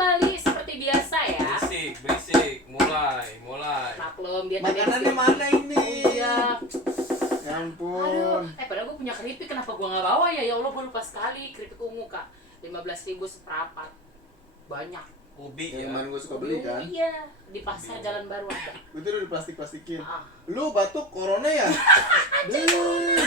kembali seperti biasa ya. Berisik, mulai. Maklum dia Makanannya mana ini? Iya. Ya ampun. Aduh, padahal gue punya keripik, kenapa gue nggak bawa ya? Ya Allah, gue lupa sekali keripik ungu kak, 15.000 seperempat, banyak. Ubi Yang ya. kemarin gue suka beli kan? Iya, di pasar Jalan Baru ada. Itu udah diplastik-plastikin. Ah. Lu batuk corona ya? Deh.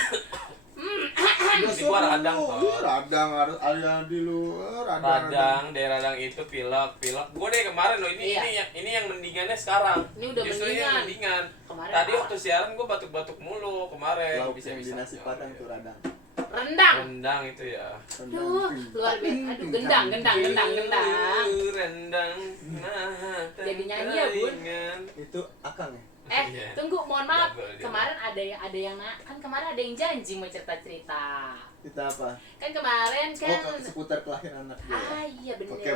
Di gua radang, Tor. Radang harus di lu. Radang, daerah radang itu pilek. Gue deh kemarin loh ini Iya. ini yang mendingannya sekarang. Ini udah Justru mendingan. yang mendingan. Kemarin Tadi apa? waktu siaran gue batuk-batuk mulu kemarin. Lauk yang di nasi padang tuh radang. Rendang. Itu ya. Aduh, luar biasa. Aduh, gendang. Rendang. Jadi nyanyi ya, Bun? Itu akang ya? Iya. Tunggu, mohon maaf. Jago dia. Kemarin ada yang kan kemarin ada yang janji mau cerita-cerita. Kita apa? Kan kemarin kan Seputar kelahiran anak gue. iya bener. Oke,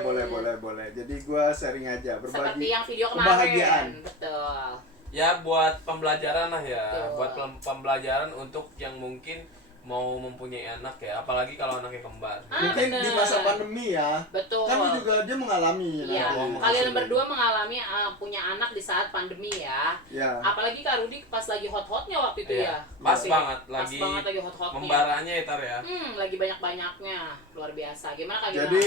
boleh. Jadi gua sharing aja, Seperti berbagi yang video kebahagiaan. kemarin. Betul. Ya buat pembelajaran lah ya. Betul. Buat pembelajaran untuk yang mungkin mau mempunyai anak ya, apalagi kalau anaknya kembar. Mungkin bener. di masa pandemi ya. Betul. Kan juga dia mengalami. Iya, nah, kalian berdua mengalami punya anak di saat pandemi ya. Ya. Apalagi Kak Rudi pas lagi hot-hotnya waktu itu ya. Pas Iya. banget Pas banget lagi hot-hotnya. membaranya ya Tar ya. Lagi banyak-banyaknya. Luar biasa. Gimana Kak? Jadi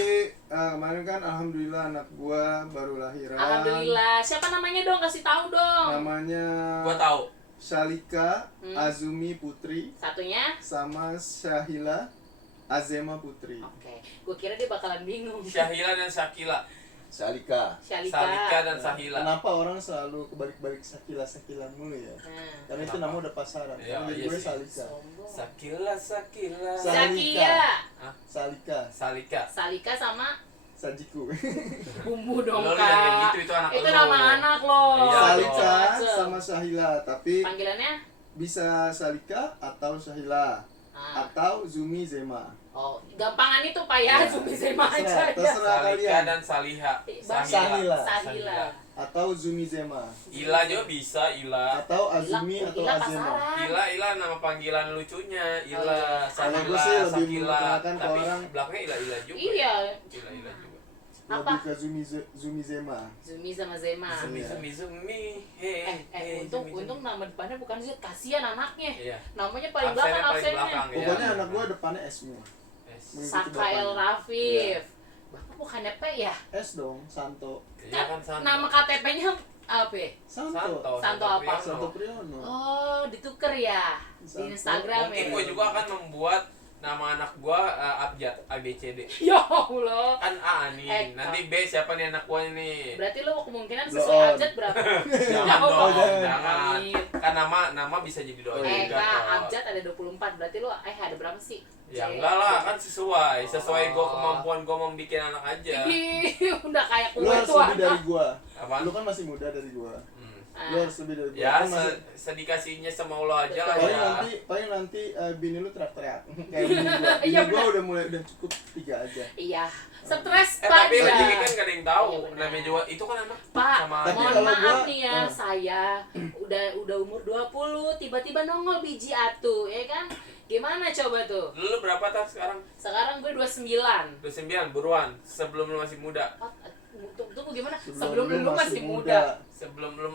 kemarin kan alhamdulillah anak gua baru lahiran. Alhamdulillah. Siapa namanya dong? Kasih tahu dong. Namanya Gua tahu. Shalika Azumi Putri Satunya? sama Syahila Azema Putri. Oke. Gue kira dia bakalan bingung. Syahila dan Syakila. Shalika. Salika dan Sahila. Kenapa orang selalu kebalik-balik Sakila mulu ya? Karena itu nama udah pasaran. Iya, Karena jadi iya gue sih. Salika. Sombong. Sakila. Zakia. Salika. Salika. Salika sama Sajiku. bumbu dong Lo Kak. jangan gitu, itu anak Itu lo. nama anak lo. Iya, Salika Macem. sama Syahila, tapi Panggilannya? bisa Salika atau Syahila atau Zumi Zema. Oh, gampangan itu Pak ya, Ya. Zumi Zema aja ya. Terserah Salika kalian. dan Saliha. Sahila. Sahila. Atau Zumi Zema. Ila juga bisa, Ila. Atau Azumi atau Ila Azema. pasaran. Ila nama panggilan lucunya. Oh, Ila, iya. Kalau gue Sakila, sih lebih Sakila. memperkenalkan ke Tapi orang belakangnya Ila juga. Iya. Ila juga. Apa? lebih ke Zumi Zema. Zumi sama Zema. Zumi. Untung nama depannya bukan Z, kasihan anaknya. Iya. Namanya paling Absennya belakang paling absennya. belakang. Iya. Pokoknya anak gue depannya S semua. Yes. Mengikuti Sakael bapaknya. Rafif. Bapak bukannya P ya? S dong, Santo. Iya kan Santo. Nama KTP-nya apa? Ya? Santo apa? Priyono. Santo Priyono. Oh, dituker ya Santo. di Instagram Mungkin ya. gue juga akan membuat nama anak gua Abjad, ABCD. Ya Allah. Kan A nih, nanti B siapa nih anak gua ini? Berarti lo kemungkinan Blow sesuai on. abjad berapa? Jangan Jauh dong, banget. jangan. Amit. Kan nama bisa jadi doa juga. Kak, toh. abjad ada 24. Berarti lo ada berapa sih? Ya enggak lah, kan sesuai gua Oh. kemampuan gua membikin anak aja. Ih, udah kayak Lu kue harus tuh lebih dari anak. gua. Apaan? Lu kan masih muda dari gua. Ah. Lu harus lebih dari gua. Ya, Kan masih- sedikasinya sama Allah aja lah paling ya. paling nanti bini lu teriak-teriak kayak bini gua. Bini Iya, gua benar. udah cukup 3 aja. Iya, stres Tapi aja. lagi kan gak ada yang tahu. Iya, benar. Namanya juga itu kan anak Pak, sama Tapi mohon kalau maaf gua- nih ya, saya udah umur 20, tiba-tiba nongol biji atu, ya kan? Gimana coba tuh? Lu berapa tahun sekarang? Sekarang gue 29. 29, buruan. Sebelum lu masih muda. Oh, tunggu gimana? Sebelum Sebelum lu masih muda. Sebelum lu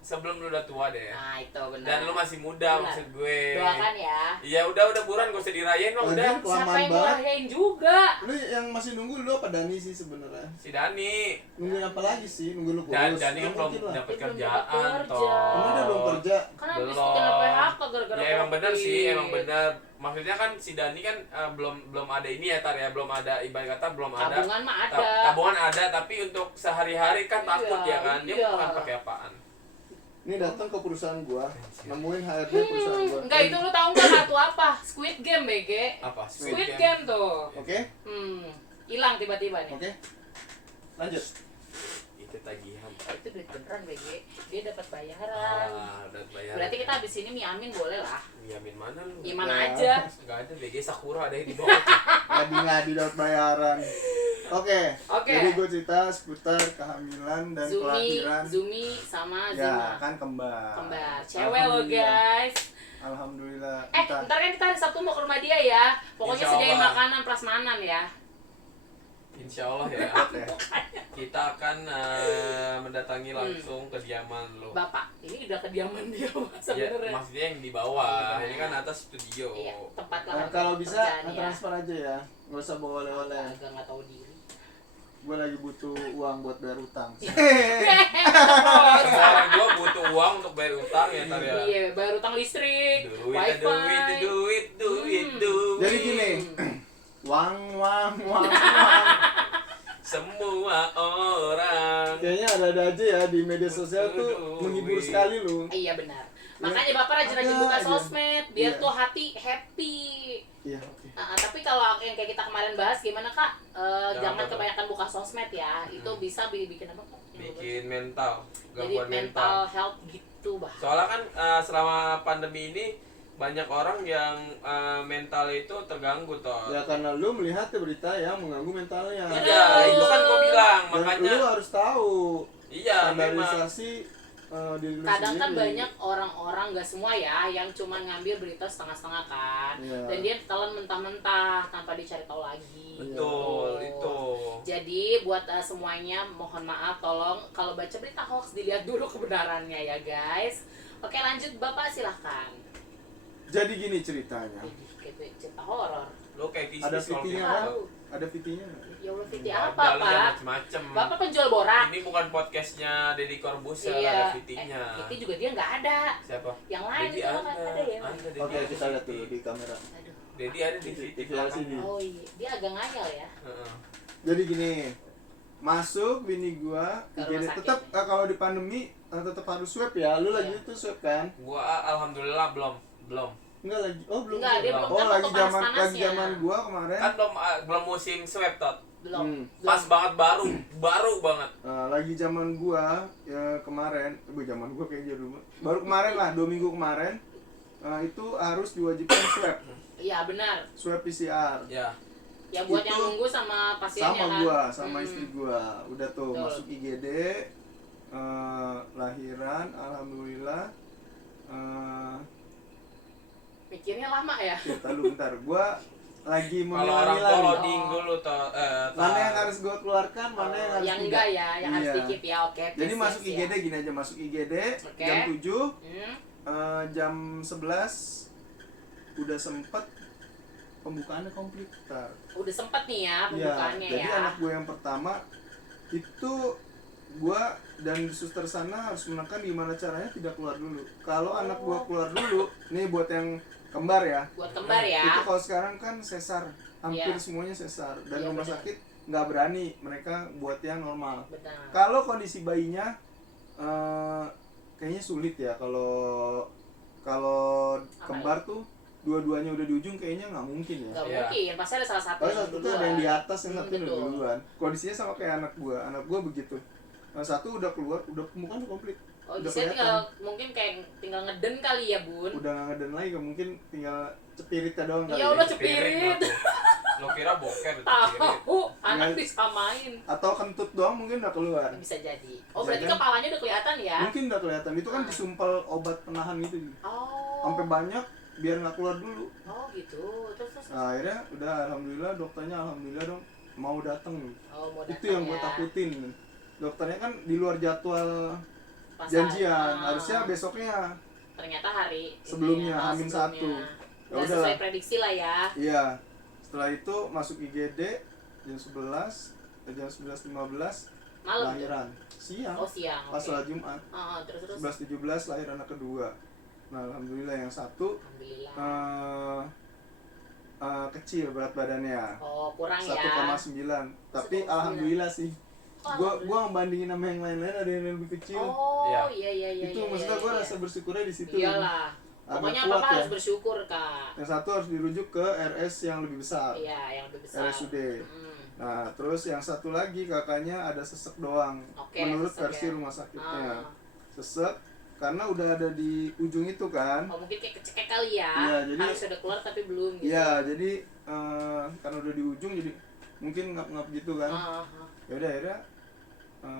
sebelum lu udah tua deh. Nah, itu benar. Dan lu masih muda Benar. maksud gue. Doakan ya. Iya udah buruan gak usah dirayain mah Lagian udah. kelamaan Siapa yang banget. ngerayain juga? Lu yang masih nunggu lu apa Dani sih sebenarnya? Si Dani. Nungguin apa lagi sih? Nunggu lu kurus. Dan Dani kan Nggak belum mungkin lah. dapat Dia belum kerjaan dapat toh. kerja. Emang dia belum kerja? Kan habis Belum. kena PHK gara-gara Ya emang bener Covid. sih, emang bener. Maksudnya kan si Dani kan belum ada ini ya Tar ya, belum ada ibarat kata belum ada. Tabungan mah ada. Tabungan ada tapi untuk sehari-hari kan Iya, takut ya kan. Dia iya. bukan pakai apaan. Ini datang ke perusahaan gua, nemuin HRD perusahaan gua. Enggak, itu lu tahu nggak kartu apa? Squid Game, BG. Apa? Squid Game tuh. Oke? Hilang tiba-tiba nih. Oke. Lanjut. Itu tagihan. Itu duit beneran, BG. Dia dapat bayaran. Udah bayar. Berarti kita habis ini mie amin boleh lah. Yamin mana lu? Ya mana Ya. aja. Enggak ada BG Sakura ada yang di bawah. Ngadi-ngadi dapat bayaran. Oke. Oke. Jadi gue cerita seputar kehamilan dan kelahiran. Zumi sama Ya, Zuma. kan kembar. Kembar. Cewek lo, Alhamdulillah. guys. Alhamdulillah. Ntar kan kita hari Sabtu mau ke rumah dia ya. Pokoknya Insya sediain Allah. makanan prasmanan ya. Insya Allah ya. Kita akan mendatangi langsung kediaman lo. Bapak, ini udah kediaman dia Pak, Ya, sebenarnya. maksudnya yang di bawah. Ini kan atas studio. Iya, tempat Nah, lahan kalau bisa pekerjaan ya. transfer aja ya, nggak usah bawa oleh-oleh. Agak nggak tahu diri. Gue lagi butuh uang buat bayar utang. Sekarang gua butuh uang untuk bayar utang ya tar ya. Iya, bayar utang listrik, wifi. Duit. Jadi gini, wang. Semua orang. Kayaknya ada aja ya di media sosial tuh menghibur sekali lu. Iya benar. Makanya Bapak rajin-rajin Ada buka aja. sosmed biar Iya. tuh hati happy. Iya, oke. Tapi kalau yang kayak kita kemarin bahas gimana Kak? Jangan apa tuh? kebanyakan buka sosmed ya. Itu bisa bikin apa Kak? Bikin mental, Jadi gangguan mental health gitu bah. Soalnya kan selama pandemi ini banyak orang yang mental itu terganggu toh. Ya karena lu melihat berita yang mengganggu mentalnya. Iya, itu kan gua bilang, Dan makanya lu harus tahu iya memang. standarisasi diri lu Kadang kan sendiri. banyak orang-orang, nggak semua ya, yang cuman ngambil berita setengah-setengah kan. Iya. Dan dia telan mentah-mentah tanpa dicari tahu lagi. Betul, Gitu. itu. Jadi buat semuanya mohon maaf, tolong kalau baca berita hoax dilihat dulu kebenarannya ya guys. Oke lanjut Bapak silahkan. Jadi gini ceritanya. Kayak cerita horor. Lo kayak Ada bisnis kalau VT-nya gitu. kan? Tahu. Ada VT-nya nggak? Ya Allah Fiti Nggak apa ada, lu jangan Pak? macem-macem. Bapak penjual borak. Ini bukan podcastnya Deddy Corbuzier, Iya. ada VT-nya. Fiti juga dia nggak ada. Siapa? Yang lain Deddy itu ada. kan ada ya. Ada, Oke, Deddy kita ada lihat VT. dulu di kamera. Aduh. Deddy ada di VT TV LCD. Oh iya, dia agak ngayal ya. Heeh. Jadi gini, masuk bini gua Ke IGD rumah sakit. tetap kalau di pandemi tetap harus swab ya. Lu lagi Iya. tuh swab kan? Gua alhamdulillah belum. Enggak lagi. Oh, belum. Enggak, dia belum. belum kan lagi waktu zaman panas-panasnya. gua kemarin. Kan belum musim swab tot. Belum. Hmm. Pas banget baru banget. Lagi zaman gua ya kemarin, zaman gua kayaknya dulu. Baru kemarin lah, 2 minggu kemarin. Itu harus diwajibkan swab, Iya benar. swab PCR. Ya. Ya buat yang Itu nunggu sama pasiennya Sama kan. gua, sama istri gua. Udah tuh Betul. masuk IGD, lahiran, alhamdulillah. Mikirnya lama ya. Kita lu bentar, gua lagi Kalau orang tua memilah-milah nih. loading dulu toh. Mana yang harus gua keluarkan, mana yang harus yang tidak. enggak ya, yang harus Iya. dikip ya. Oke. Jadi tes, masuk tes, IGD ya. gini aja, masuk IGD Oke. jam 7, Hmm. jam 11 udah sempet pembukaannya komplit. Tar. Udah sempet nih ya Iya, pembukaannya jadi ya. anak gue yang pertama itu gue dan suster sana harus menekan gimana caranya tidak keluar dulu. Kalau anak gue keluar dulu, nih buat yang kembar ya. Buat kembar ya. Itu kalau sekarang kan sesar, hampir Iya. semuanya sesar. Dan Iya, rumah benar. sakit nggak berani, mereka buat yang normal. Benar. Kalau kondisi bayinya kayaknya sulit ya kalau kembar tuh dua-duanya udah di ujung kayaknya nggak mungkin ya. Gak Iya. mungkin, pasti ada salah satu Kalau yang satu tuh ada yang di atas, yang satu udah betul. duluan. Kondisinya sama kayak anak gua begitu. Satu udah keluar, udah pembukaan udah komplit. Oh, Udah bisa kelihatan. tinggal mungkin kayak tinggal ngeden kali ya, Bun. Udah nggak ngeden lagi, mungkin tinggal cepiritnya doang kali. Ya Allah, Cepirit cepirit. lo tuh. Lo kira boker cepirit. Tahu, anak Nggak- disamain. Atau kentut doang mungkin udah keluar. Bisa jadi. Oh, berarti Jadi- kepalanya udah kelihatan ya? Mungkin udah kelihatan. Itu kan Ah. disumpel obat penahan gitu. Oh. Sampai banyak biar nggak keluar dulu. Oh, gitu. Terus. Nah, akhirnya udah alhamdulillah dokternya alhamdulillah dong mau datang nih. Oh, mau Itu datang yang gue ya. takutin. Dokternya kan di luar jadwal Pas janjian, hari- harusnya besoknya. Ternyata hari Sebelumnya, ini ya, H-1. sebelumnya. Ya Nggak udah sesuai lah. prediksi lah ya. Iya. Setelah itu masuk IGD jam 11, jam 11.15 Malam. tuh? lahiran. Siang. Oh, siang. Pas Oke. sholat Jumat. Terus. 11.17 lahir anak kedua. Nah, alhamdulillah yang satu Alhamdulillah. kecil berat badannya. Oh, kurang 1,9. ya. Tapi 1,9. alhamdulillah sih. Oh, Gua ngebandingin sama yang lain-lain ada yang lebih kecil. Oh, Iya. iya. Itu maksudnya gua rasa bersyukurnya di situ. Iyalah. Agak Pokoknya kuat apa ya. harus bersyukur, Kak. Yang satu harus dirujuk ke RS yang lebih besar. Iya, yang lebih besar. RSUD. Hmm. Nah, terus yang satu lagi kakaknya ada sesek doang. Oke, menurut sesek versi ya. rumah sakitnya. Ah. Sesek karena udah ada di ujung itu kan. Oh, mungkin kayak kecekek kali ya. Iya, jadi- harus udah keluar tapi belum gitu. Iya, jadi karena udah di ujung jadi mungkin ngap-ngap gitu kan. Ah. Ya udah akhirnya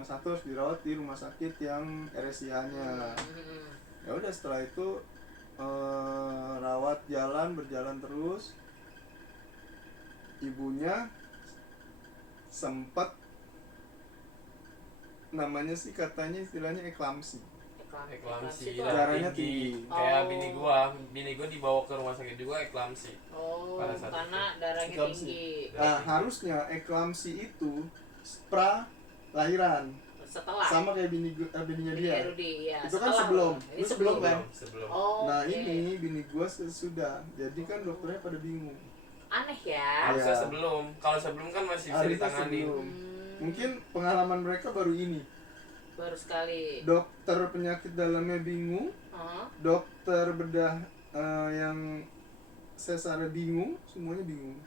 satu harus dirawat di rumah sakit yang RSIA-nya. Hmm. Ya udah setelah itu rawat berjalan terus. Ibunya sempat namanya sih katanya istilahnya eklamsi. Eklamsi itu Darahnya tinggi. tinggi. Kayak Oh. bini gua dibawa ke rumah sakit juga eklamsi. Oh, Pada saat karena darahnya Eklamsi. tinggi. Nah, harusnya eklamsi itu pra lahiran. Setelah Sama kayak bininya dia. Rudi, ya. Itu kan setelah. sebelum. Ini Lu sebelum kan? Sebelum. Oh, Nah, oke. ini bini gua sesudah. Jadi kan dokternya pada bingung. Aneh ya. Harusnya Iya. sebelum. Kalau sebelum kan masih bisa Harusnya ditangani. sebelum. Hmm, Mungkin pengalaman mereka baru ini. baru sekali. Dokter penyakit dalamnya bingung, Hah? dokter bedah yang sesarnya bingung, semuanya bingung.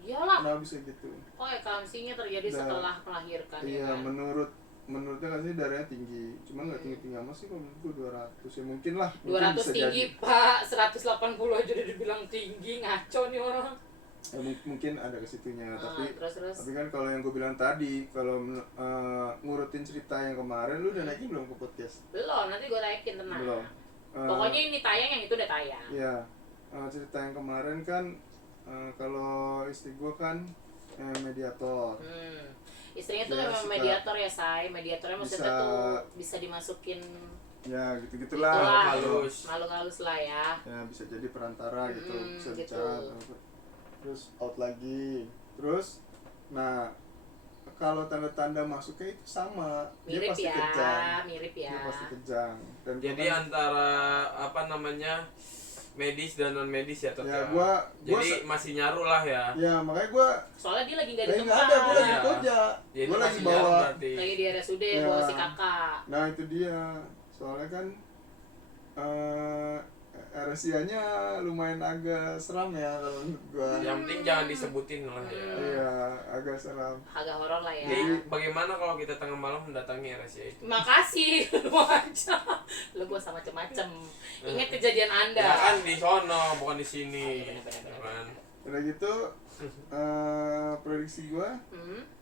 Iyalah. Kenapa bisa gitu? Oh, eklamsinya terjadi Nah, setelah melahirkan ya Iya, kan? menurutnya kan sih darahnya tinggi. Cuman nggak tinggi-tinggi amat sih, kalau menurut gua 200 ya mungkin lah. Mungkin 200 bisa tinggi, jadi. Pak. 180 aja udah dibilang tinggi, ngaco nih orang. Ya, mungkin ada ke situnya, tapi Terus. kan kalau yang gue bilang tadi, kalau ngurutin cerita yang kemarin, lu udah naikin belum ke podcast? Belum, nanti gue naikin, tenang. Belum. Pokoknya ini tayang, yang itu udah tayang. Iya, cerita yang kemarin kan kalau istri gue kan mediator. Istrinya tuh Dia memang suka- mediator ya, Say. Mediatornya maksudnya Bisa- tuh bisa dimasukin Ya itulah, gitu-gitulah. halus. makhluk halus lah ya. Ya bisa jadi perantara gitu, bisa gitu. bicara. Terus out lagi. Terus, nah kalau tanda-tanda masuknya itu sama, dia Mirip pasti ya, kejang. mirip ya. Dia pasti kejang. Dan Jadi gua kan- antara apa namanya medis dan non medis ya ya tetap. gua Jadi masih nyaru lah ya. ya makanya gua Soalnya dia lagi nggak di nggak tempat. ada, gua lagi Iya. di Koja. Jadi Gua lagi masih nyaru bawa. berarti. Lagi di RSUD Ya. bawa si kakak. Nah itu dia, soalnya kan RSIA-nya lumayan agak seram ya kalau menurut gua. Yang penting jangan disebutin lah ya. Iya, agak seram. Agak horor lah ya. Jadi bagaimana kalau kita tengah malam mendatangi RSCA itu? Makasih, lu aja. Lu gua sama macem-macem. Ingat kejadian Anda. Ya kan di sono bukan di sini. Oh, iya, benar-benar. Kan? Udah gitu prediksi gua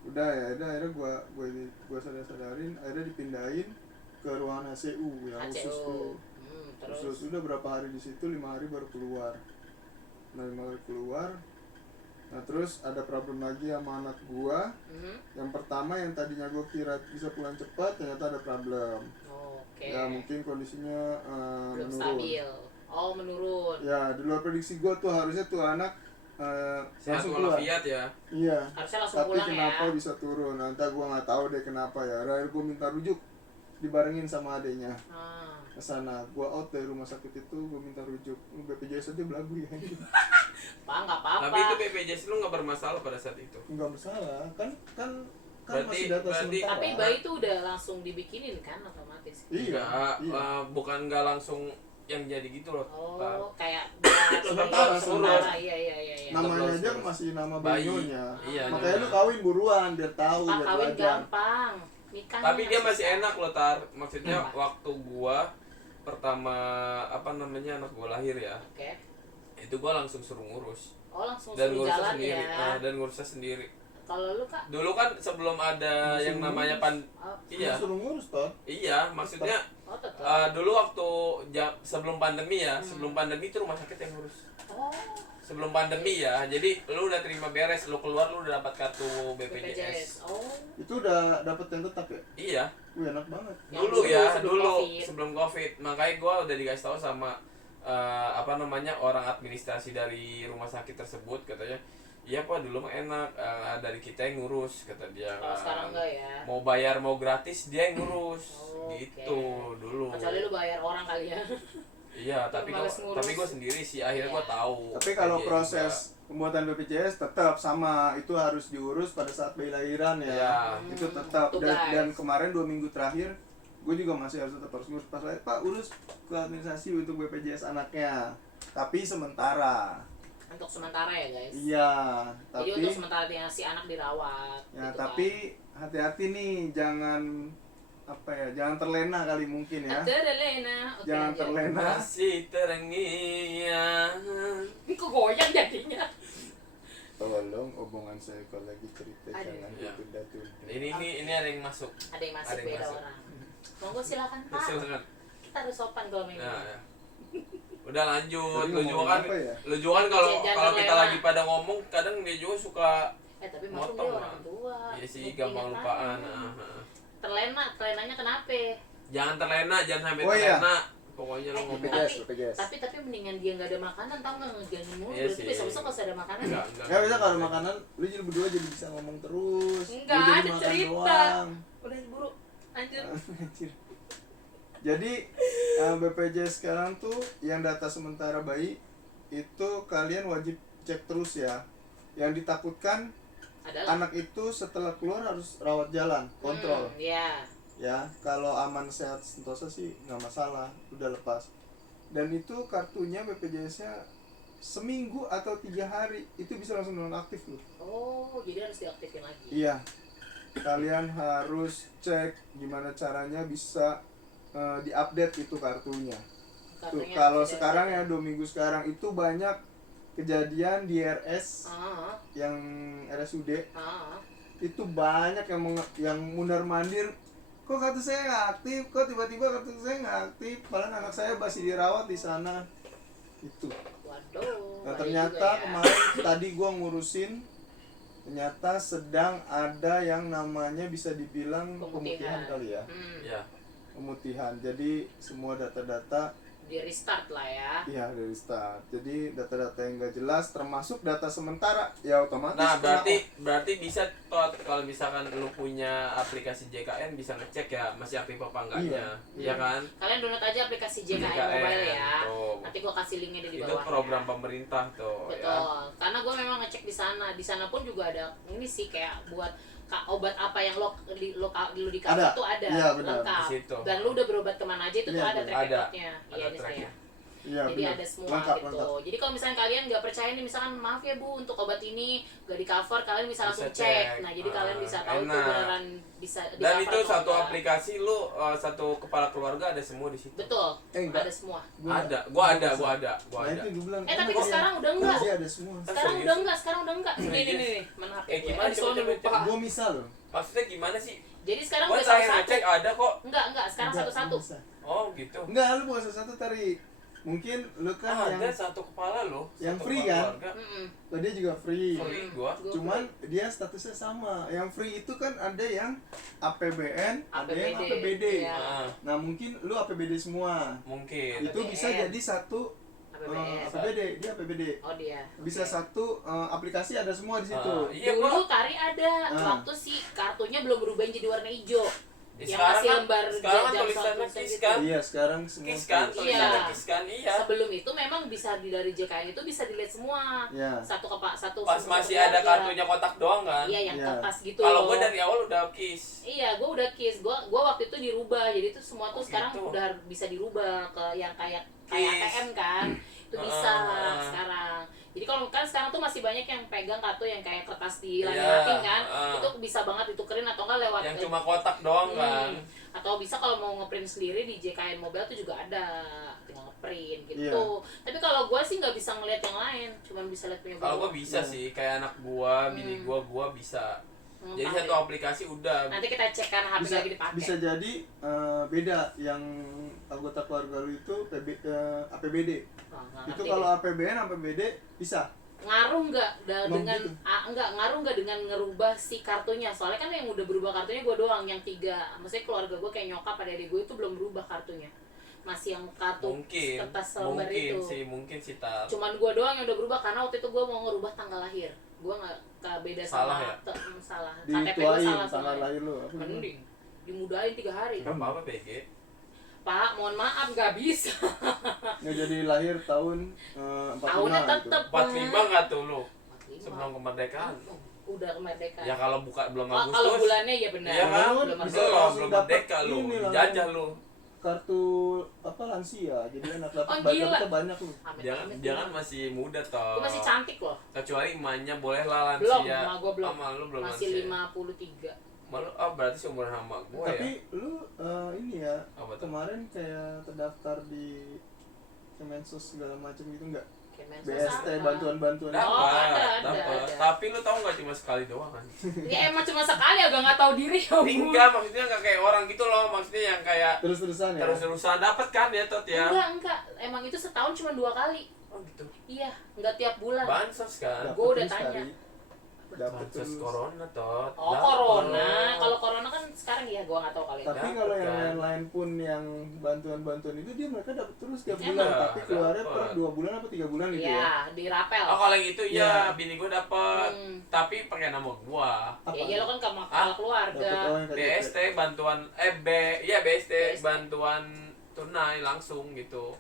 udah ya, akhirnya gua sadarin, akhirnya dipindahin ke ruangan HCU yang khusus tuh. Terus Khusus udah berapa hari di situ, 5 hari baru keluar. Nah 5 hari keluar. Nah terus ada problem lagi sama anak gua. Yang pertama yang tadinya gua kira bisa pulang cepat, ternyata ada problem. oke. Ya mungkin kondisinya Belum menurun. stabil. Oh, menurun. Ya di luar prediksi gua tuh harusnya tuh anak Sehat langsung keluar. walafiat ya. Iya. Harusnya langsung Tapi pulang kenapa ya. bisa turun? Nanti gua nggak tahu deh kenapa ya. Akhirnya gua minta rujuk, dibarengin sama adenya ke sana. Gua out dari rumah sakit itu, gua minta rujuk. BPJS aja belagu ya. Pak, nggak apa-apa. Tapi itu BPJS lu nggak bermasalah pada saat itu. Nggak bersalah, kan Berarti- masih data berarti- sementara. Tapi bayi itu udah langsung dibikinin kan otomatis. Iya. Enggak, Iya. bukan nggak langsung yang jadi gitu loh. Tar. Oh, kayak biar Sementara, sementara. Iya. Namanya Terus, aja terus. masih nama Bayi. bayinya. Iya, Makanya iya. lu kawin buruan biar tahu, Pak, biar kawin belajar. gampang. Nikahnya Tapi dia nggak masih susah. enak loh Tar. Maksudnya Kenapa? waktu gua pertama apa namanya anak gua lahir ya, Oke. itu gua langsung suruh ngurus Oh, langsung dan suruh ngurusnya jalan sendiri. ya. Dan ngurusnya sendiri. Kalau lu, Kak? Dulu kan sebelum ada Langsung yang namanya Oh, iya. Suruh ngurus toh. Iya, maksudnya oh tetap. dulu waktu sebelum pandemi ya, sebelum pandemi itu rumah sakit yang ngurus. Oh, Sebelum pandemi ya, jadi lu udah terima beres, lu keluar lu udah dapat kartu BPJS. BPJS. Oh. Itu udah dapat yang tetap ya? Iya, Wih enak banget. Yang dulu dulu ya, sebelum dulu COVID. sebelum COVID. Makanya gua udah dikasih tahu sama apa namanya orang administrasi dari rumah sakit tersebut, katanya, iya Pak dulu mah enak, dari kita yang ngurus, kata dia. Kalau sekarang enggak ya. Mau bayar mau gratis dia yang ngurus, Oh, gitu dulu. Kecuali lu bayar orang kali ya. Iya, tapi males ngurus. gue sendiri sih akhirnya Iya. gue tahu. Tapi kalau Dia proses pembuatan BPJS tetap sama, itu harus diurus pada saat bayi lahiran ya. Iya. Itu tetap. Tuh, Dan, guys. dan kemarin 2 minggu terakhir gue juga masih tetap harus ngurus. Pas lahir, Pak urus ke administrasi untuk BPJS anaknya. Tapi sementara. Untuk sementara ya, guys. Iya. Jadi Tapi untuk sementara dia si anak dirawat. ya gitu tapi hati-hati nih, jangan jangan terlena kali mungkin ya. Ada Lena. Oke, Jangan lanjut. terlena. masih terngiang. Kok goyang jadinya? Tolong omongan saya kalau lagi cerita Aduh. jangan Iya. ditunda-tunda. Ini ada yang masuk. Ada yang masuk Ada yang beda masuk. orang. Monggo silakan, Pak. Silakan. Kita harus sopan kalau main Nah, ini. ya. Udah lanjut. Tadi Lu juga ngomongin kan, apa ya? lu juga kan kalau Jangan kalau kita terlena. lagi pada ngomong, kadang dia juga suka Tapi maklum Motong dia lah. orang tua. Iya sih, Ingat gampang lupaan. aja. Telenanya kenapa? Jangan terlena, jangan sampai Oh, iya. terlena. Pokoknya lo ngomong. BPJS. Tapi mendingan dia nggak ada makanan, tau nggak ngeganggu mulu. Iya Berarti sih. besok-besok nggak usah ada makanan ya? Nggak bisa kalau makanan, lu jadi berdua jadi bisa ngomong terus. Enggak, Lu jadi ada makan cerita. doang. Udah buru, lanjut. Anjir. Jadi BPJS sekarang tuh yang data sementara bayi itu kalian wajib cek terus ya. Yang ditakutkan Adalah. anak itu setelah keluar harus rawat jalan, kontrol. Ya. Ya, kalau aman sehat sentosa sih nggak masalah, udah lepas. Dan itu kartunya BPJS-nya seminggu atau 3 hari itu bisa langsung nonaktif loh. Oh, jadi harus diaktifin lagi. Iya, kalian harus cek gimana caranya bisa diupdate itu kartunya. Tuh, Kartunya kalau tidak sekarang ada. ya 2 minggu sekarang itu banyak kejadian di RS Ah, yang RSUD ah. itu banyak yang mundar mandir. Kok kartu saya nggak aktif? Kok tiba-tiba kartu saya nggak aktif? Padahal anak saya masih dirawat di sana. Itu. Waduh. Nah, bahaya ternyata juga ya. kemarin tadi gua ngurusin, ternyata sedang ada yang namanya bisa dibilang pemutihan kali ya. Ya. Pemutihan. Jadi semua data-data Di restart lah ya. iya dari start. Jadi data-data yang nggak jelas termasuk data sementara ya otomatis. Nah, kena berarti bisa toh kalau misalkan lu punya aplikasi JKN bisa ngecek ya masih aktif apa enggaknya. Iya kan? Kalian download aja aplikasi JKN Mobile ya. tuh. Nanti gua kasih linknya di Itu bawah. program pemerintah tuh ya. Betul. Karena gua memang ngecek di sana. Di sana pun juga ada ini sih kayak buat obat apa yang lo di cover Ada. tuh ada Iya, benar. lengkap. Di situ. Dan lu udah berobat kemana aja itu tuh Iya, ada benar. track Ada. recordnya. Ada Iya ini tracknya. saya. Iya, Jadi benar. ada semua Lengkap, gitu. lengkap. Jadi kalau misalnya kalian nggak percaya nih, misalkan maaf ya Bu untuk obat ini gak di cover, kalian bisa langsung Bisa cek. cek. Nah jadi kalian bisa tahu itu Enak. beneran bisa di Dan cover itu atau satu enggak. aplikasi lu satu kepala keluarga ada semua di situ. Betul. Enggak. Ada semua. Ada, gua ada. Nah, itu gue bilang. Tapi enak sekarang ya. udah enggak. Iya, ada semua. Sekarang serius? udah enggak. Nih nih. Mana HP gue? Gimana? Soalnya Coba, lupa. Gue misal loh. Maksudnya gimana sih? Jadi sekarang Gua udah terakhir satu-satu. ngecek ada kok. Enggak. Sekarang Enggak, satu-satu. bisa. Oh, gitu. Enggak, lu bukan satu-satu tadi. Mungkin lu kan ada yang satu kepala loh. yang satu free kepala kan? keluarga. dia juga free. Free gua. Cuman dia statusnya sama. Yang free itu kan ada yang APBN, ada yang APBD. Iya. Ah, Nah, mungkin lu APBD semua. mungkin. Itu bisa APBN. jadi satu APBN. APBD, dia APBD. Oh dia. Bisa Oke. satu aplikasi ada semua di situ. Iya, Dulu gua. Kari ada, Ah. waktu sih kartunya belum berubahin jadi warna hijau. Yang Sekarang masih kan, lembar sekarang kan jam tulisannya satu KIS gitu. kan? Iya, sekarang semua. KIS kan? free. Tulisannya Iya. KIS kan? Iya. Sebelum itu memang bisa dari JKN itu bisa dilihat semua. Iya. Satu Pas masih ada kartunya kotak doang kan? Iya, yang Iya. kertas gitu. Kalau gua dari awal udah KIS. Iya, gua udah KIS. Gua waktu itu dirubah. Jadi itu semua tuh Oh, sekarang gitu. udah bisa dirubah ke yang kayak KIS. ATM kan. Itu bisa Ah. sekarang. Jadi kalau kan sekarang tuh masih banyak yang pegang kartu yang kayak kertas di Iya, laminating kan. ah. Itu bisa banget ditukerin atau enggak lewat Yang cuma kotak doang kan? Atau bisa kalau mau ngeprint sendiri di JKN Mobile tuh juga ada, tinggal ngeprint gitu. Iya. Tapi kalau gua sih nggak bisa ngeliat yang lain, cuman bisa lihat punya Kalau gua. gua bisa sih, kayak anak gua, bini gua bisa. Jadi Paham satu ya? aplikasi udah. Nanti kita cek kan HP Bisa lagi dipakai. bisa jadi beda yang anggota keluarga lu itu APBD. Oh, nggak Itu ngerti kalau deh. APBN APBD bisa. Ngaruh nggak Mau dengan gitu. ngaruh nggak dengan ngerubah si kartunya? Soalnya kan yang udah berubah kartunya gua doang, yang 3, maksudnya keluarga gua kayak nyokap pada adik gua itu belum berubah kartunya. Masih yang kartu Mungkin, kertas selembar itu. mungkin sih tar. Cuman gua doang yang udah berubah karena waktu itu gua mau ngerubah tanggal lahir. Gua nggak beda Salah sama ya? salah. KTP gua Dituain salah tanggal soalnya. lahir lu. Apa namanya? Mending dimudahin 3 hari. Gak apa-apa BG. Pak, mohon maaf nggak bisa. Nggak jadi lahir tahun 45 Tahunnya gitu. tetep 45 nggak tuh lu? 45. Sebelum kemerdekaan. Udah kemerdekaan. Ya kalau belum Oh, Agustus. kalau bulannya ya benar. Iya kan? Belum Bisa Agustus. langsung Belum dapat merdeka lu, ini lah. dijajah lu. Kartu apa lansia. Jadi anak dapat Oh, gila. dapatnya banyak lu. Amit-amit. Jangan masih muda toh. Gua masih cantik loh. Kecuali emaknya boleh lah Belum, lansia. sama gua belum. Sama lu belum Masih lansia. 53. Malu, berarti seumuran sama gua Tapi ya. lu ini ya Apa tuh? kemarin kayak terdaftar di Kemensos segala macam gitu enggak? Kemensos BST apa? bantuan-bantuan. Dapat, Oh, ada. dapat. Tapi lu tahu nggak cuma sekali doang kan? Ya emang cuma sekali agak nggak tahu diri ya. Bu. Enggak, maksudnya nggak kayak orang gitu loh. Maksudnya yang kayak Terus-terusan ya. terus-terusan dapat kan ya tot ya. Enggak. Emang itu setahun cuma 2 kali. Oh gitu. Iya, nggak tiap bulan. Bansos kan. Dapat Gua udah terus tanya. kali. Dapat Bansos terus. corona tot. Oh Dapet. corona, kalau corona kan sekarang ya gua nggak tahu kali. Tapi Dapat kalau yang kan. lain-lain pun yang bantuan-bantuan itu dia mereka dapat terus tiap Iya, bulan, tapi keluarnya dapet. per 2 bulan apa 3 bulan gitu ya. Iya, di rapel. Oh kalau yang itu Iya. ya bini gue dapet, tapi pakai nama gua. Apa? Ya iya lo kan kepala Ah, keluarga. Dapat oh yang KJP. BST bantuan BST BST. bantuan tunai langsung gitu.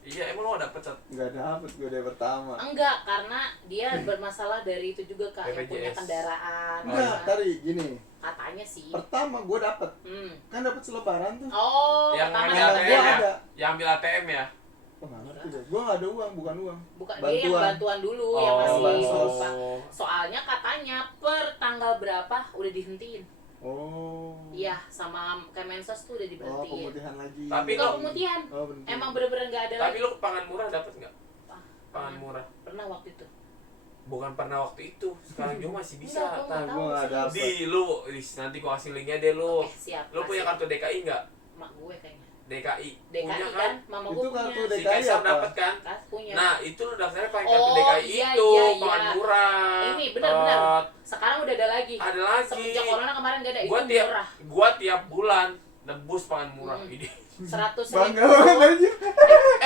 Iya emang lo dapet Sat? Nggak dapet gue dari pertama. Enggak, karena dia bermasalah dari itu juga Kak, yang punya BPJS. kendaraan. Enggak, tadi gini. Katanya sih. Pertama gue dapet, Hmm. kan dapet selebaran tuh. Oh, Yang pertama ambil Yang dapat ATM gua ya? ada. Yang ambil ATM ya? Oh, nggak ngerti deh. Gue nggak ada uang, bukan uang. bukan dia yang Bantuan. bantuan dulu yang masih bansos. berupa. Soalnya katanya per tanggal berapa udah dihentiin. Oh. Iya, sama Kemensos tuh udah Oh, diberhentiin. pemutihan lagi. Tapi Bukan lo- pemutihan. Oh, bener. Emang bener-bener nggak ada Tapi lagi. lo pangan murah dapet nggak? Ah, Pangan murah. Pernah waktu itu. Bukan pernah waktu itu, sekarang juga masih bisa. Enggak, gua Tar. nggak Gua nggak tahu ada. sih. Di lu, nanti gua kasih linknya deh lu. Oke, siap. Lu punya kasih. kartu DKI nggak? Mak gue kayaknya. DKI. DKI Punya kan, mama gue Itu punya. kartu Si DKI Kaisar apa? dapet kan? Kas punya. Nah, itu lu daftarnya pakai kartu Oh, DKI iya, itu, iya, pangan iya. murah. Ini benar-benar. Tot. Sekarang udah ada lagi. Ada lagi. Semenjak corona kemarin gak ada. Gua Itu tiap murah. gua tiap bulan nebus pangan murah Hmm. ini. 100.000. Bangga banget anjir.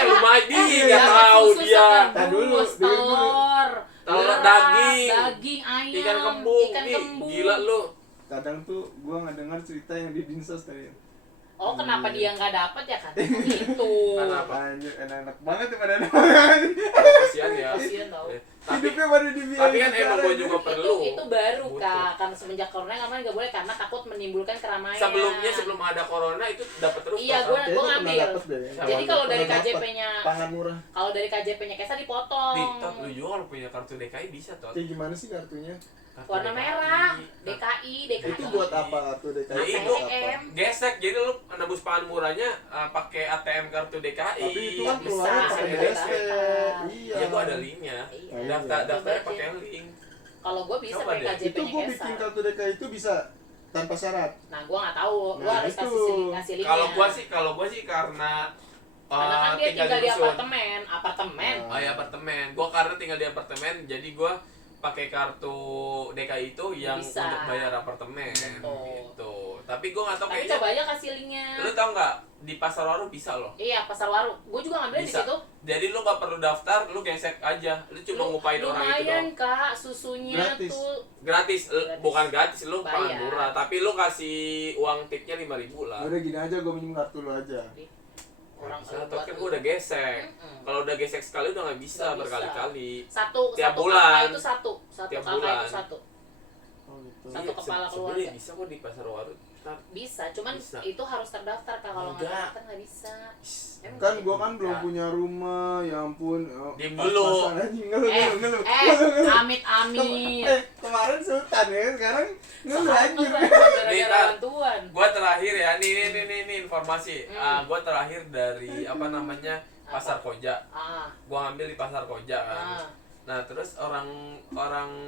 Lumayan dia iya, nggak tahu susu, dia. Nah, dulu, kardus, dulu. telur, Telur, beras, daging, ayam, Ikan kembung. ikan Ih, kembung. gila lu. Kadang tuh gue nggak dengar cerita yang di Dinsos tadi. Oh, kenapa Iya. dia nggak dapat ya kan? Gitu. Karena apa? Anjir, enak banget ya pada Kasihan ya. Kasian tau. Tapi hidupnya pada dibiayain. tapi kan emang gua juga perlu. Itu baru Butuh. Kak, karena semenjak corona kemarin nggak boleh karena takut menimbulkan keramaian. sebelum ada corona itu dapat terus. Iya, Tot. gua Kayaknya pernah ngambil. dapet deh. Jadi kalau dari Pernah dapet. KJP-nya, Pangan murah. kalau dari KJP-nya Kesa dipotong. Nih, Tot, lu juga kalau punya kartu DKI bisa, Tot. Kayak gimana sih kartunya? Kartu Warna DKI. merah, DKI. Itu buat apa kartu DKI? Ya, itu itu buat apa? ATM. Gesek, jadi lu nebus pangan murahnya pakai ATM kartu DKI. Tapi itu kan Bisa, keluarnya pakai ada BSP. data. Iya. Ya gua ada linknya. Iya. Iya. Daftarnya Coba pakai aja. link. Kalau gue bisa Coba pakai deh. Itu KJP-nya gue Kesa. bikin kartu DKI itu bisa tanpa syarat. Nah, gue nggak tahu. Gue Nah, harus itu. kasih linknya. Kalau gua sih karena Karena kan dia tinggal di dusun. apartemen. Nah. Oh ya apartemen. Gua karena tinggal di apartemen, jadi gua pakai kartu DKI itu yang Bisa. untuk bayar apartemen Oh. gitu. Tapi gua nggak tahu Tapi kayaknya. coba aja kasih linknya. Lu tau nggak di pasar warung bisa loh. Iya, pasar waru. Gue juga ngambil di Bisa. situ. Jadi lu nggak perlu daftar, lu gesek aja. Lu cuma ngupain orang itu Lumayan doang. Kak, susunya Gratis. tuh. Gratis, Gratis. bukan gratis lu pangan Bayar. murah, tapi lu kasih uang tipnya 5.000 lah. Udah gini aja gue minjem kartu lu aja. Orang Bisa, kalau tapi buat kan lu. gua udah gesek. Mm-mm. Kalau udah gesek sekali udah nggak bisa Nggak bisa. berkali-kali. Satu Tiap satu bulan. kakak itu satu Tiap kakak bulan. itu satu. Oh gitu. Satu Iya, kepala sebenarnya keluarga. bisa kok di pasar warung. Ntar, Bisa, cuman Bisa. itu harus terdaftar Kak. Kalau nggak Enggak. terdaftar nggak bisa. Emang Kan gitu? gue kan belum Ya. punya rumah, ya ampun. Diem dulu. Pas-pasan aja, ngeluh, ngeluh. Amit amit. Kemarin sultan ya, sekarang ngeluh anjir. Gara-gara Bentar. bantuan. gua terakhir ya, nih informasi. Hmm. Gua terakhir dari apa namanya Pasar Koja. Ah, Gua ambil di Pasar Koja kan. ah. Nah terus orang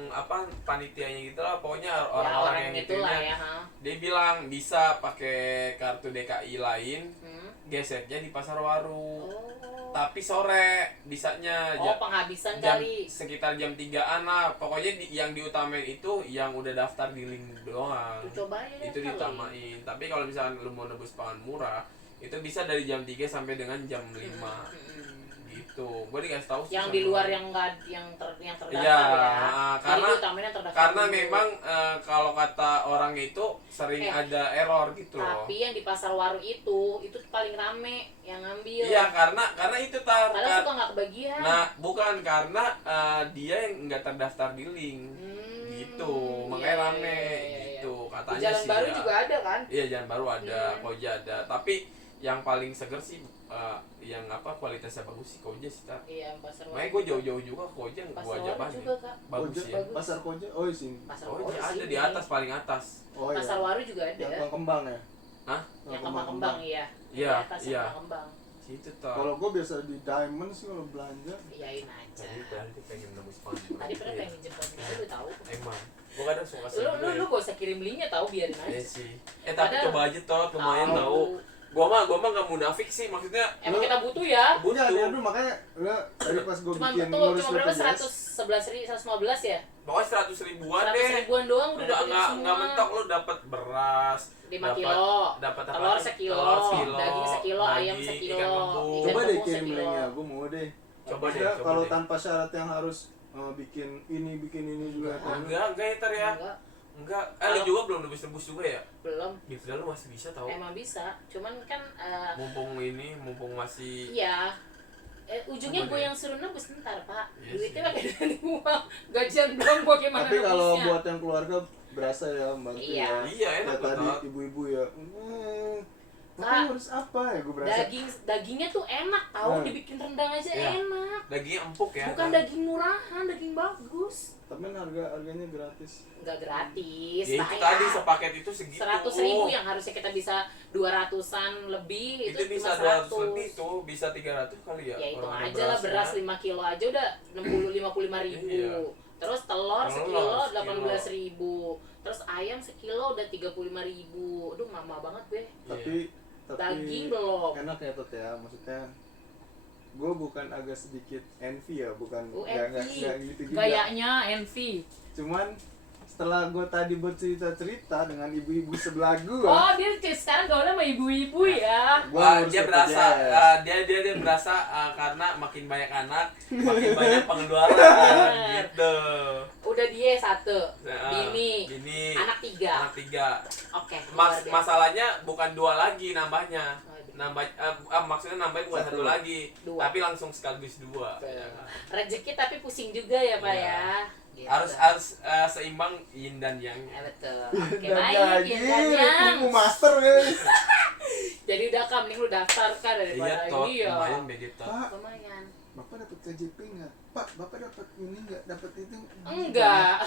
apa panitianya gitu lah, pokoknya Ya, orang-orang yang itulah itunya, ya. Ha. dia bilang bisa pakai kartu DKI lain, Hmm. geseknya di Pasar Waru. Oh. Tapi sore bisanya Oh, penghabisan jam kali. sekitar jam 3-an lah. Pokoknya yang diutamain itu yang udah daftar di link doang. Coba aja deh Itu kali. ditamain. Tapi kalau misalkan lu mau nebus pangan murah, itu bisa dari jam 3 sampai dengan jam 5. Hmm. Gitu. Gue dikasih tahu sih Yang sama di luar orang. yang enggak yang terdaftar Iya, ya. karena- Jadi utamain yang terdaftar. Karena dulu. memang kalau kata orang itu sering ada error gitu loh. tapi yang di pasar waru itu paling rame yang ngambil. Iya, karena itu Padahal suka nggak kebagian. Nah, bukan karena dia yang nggak terdaftar di link. Hmm, Gitu. Makanya iya, rame iya, iya, iya. gitu Di katanya Jalan sih. Baru ya. juga ada kan? Iya, Jalan Baru ada, Koja ada. Tapi yang paling seger sih yang apa kualitasnya bagus sih Koja sih. Tak. Iya, pasar waru. Makanya gue jauh-jauh juga ke Koja Pasar gue waru ajabanin. juga, Kak. Bagus Koja, ya. Bagus. Pasar Koja, oh di sini. Pasar Koja waru ada sini. di atas, paling atas. Oh iya. Pasar waru juga ada. Yang kembang ya. Hah? Yang kembang-kembang iya. Iya, Di atas iya. yang kembang. Situ toh. Kalau gue biasa di Diamond sih kalau belanja. Iyain aja. Tadi pengen nembus pangan. Tadi pernah pengen jemput lu tahu. Emang. Gue kadang suka Lu gak usah kirim linknya tahu biarin Iya aja. sih. Tapi Padahal- coba aja toh, lumayan tahu. Gua mah nggak munafik sih, maksudnya Emang kita butuh ya. Punya butuh. dia dulu makanya udah tadi pas gue Cuma bikin betul, ngurus cuma berapa? BPJS 115 ya? pokoknya 100 ribuan 100 deh. ribuan doang udah Nggak dapetin semua. nggak mentok lu dapat beras, 5 kilo, dapat apa? telur sekilo, daging sekilo, ayam daging, sekilo, ikan kembung. ikan coba deh kembung kirim sekilo. linknya gue mau deh. Coba deh, Maksudnya coba kalau deh. tanpa syarat yang harus bikin ini juga kan. Enggak ya ntar ya. Enggak, Lu juga belum rebus juga ya? belum. Gitu dah lu masih bisa tau. Emang bisa, cuman kan Mumpung masih iya. Ujungnya Coba gue deh. yang suruh nebus bentar, Pak. Iya Duitnya sih. pakai dari uang. Gajian doang gue gimana Tapi kalau nebusnya. buat yang keluarga berasa ya bantu Iya. ya. Iya, enak Ya tadi banget. ibu-ibu ya. Kak, Bapak harus apa ya gue berasa. dagingnya tuh enak tahu, Hmm. dibikin rendang aja Iya. enak. Dagingnya empuk ya. Bukan kan? daging murahan, daging bagus. Tapi harganya gratis. Enggak gratis, Ya itu tadi sepaket itu segitu. 100.000 yang harusnya kita bisa 200-an lebih itu itu bisa cuma 200 lebih tuh, bisa 300 kali ya. Ya itu kalau ada aja lah, beras berasnya. 5 kilo aja udah 60-55 ribu. Iya. Terus telur sekilo sekilo. 18.000. Terus ayam sekilo udah 35.000. Aduh mama banget gue. Tapi Daging belum. enak ya Tot ya, maksudnya gue bukan agak sedikit envy ya, bukan envy. nggak gitu juga. Gayanya envy. Cuman setelah gue tadi bercerita-cerita dengan ibu-ibu sebelah gue, Oh, dia sekarang gaulnya sama ibu-ibu ya. Dia berasa dia berasa karena makin banyak anak, makin banyak pengeluaran gitu. Udah dia satu, Nah, bini, anak anak 3. tiga. Oke. luar biasa. Masalahnya bukan 2 lagi nambahnya. Maksudnya nambahnya bukan Satu. 1 lagi, 2. tapi langsung sekaligus 2. Rezeki tapi pusing juga ya Pak Iya. ya. Gitu. Harus seimbang yin dan yang. Ya betul. Oke dan baik, gaji, ya dan yang. kuku master guys. Jadi udah Kak, mending lu daftar Kak Iya daripada toh, ini ya. lumayan deh toh. Pak, Lumayan. bapak dapat KJP nggak? Pak, bapak dapat ini nggak? Dapat itu? Enggak.